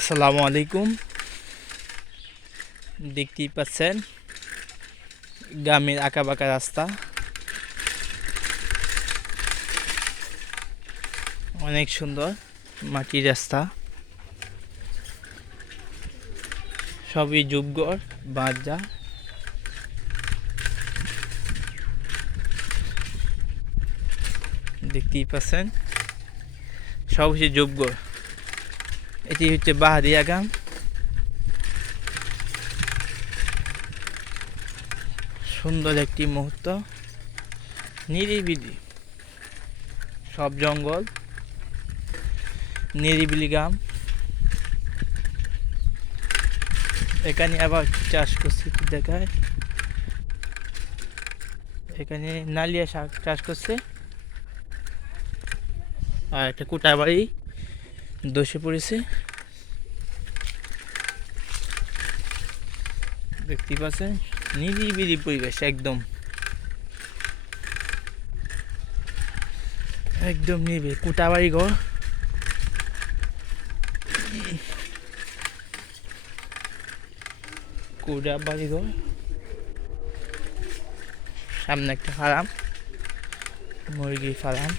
আসসালামু আলাইকুম। দেখতেই পাচ্ছেন, গ্রামের বাঁকা রাস্তা। অনেক সুন্দর মাটির রাস্তা। সবই যুবগড় বাঁধা দেখতেই পাচ্ছেন সব হচ্ছে যুবগড় এটি হচ্ছে বাহাদিয়া গ্রাম। সুন্দর একটি মুহূর্ত। নিরিবিলি। সব জঙ্গল। নিরিবিলি গ্রাম। এখানে আবার চাষ করছে দেখায়। এখানে নালিয়া শাক চাষ করছে। আর একটা কুটা বাড়ি দোষে পড়েছে। দেখতে পাচ্ছেন, নিরিবিলি পরিবেশ, একদম। একদম নিরিবিলি কুটা বাড়ি ঘর কুটা বাড়ি ঘর সামনে একটা ফার্ম মুরগি ফার্ম।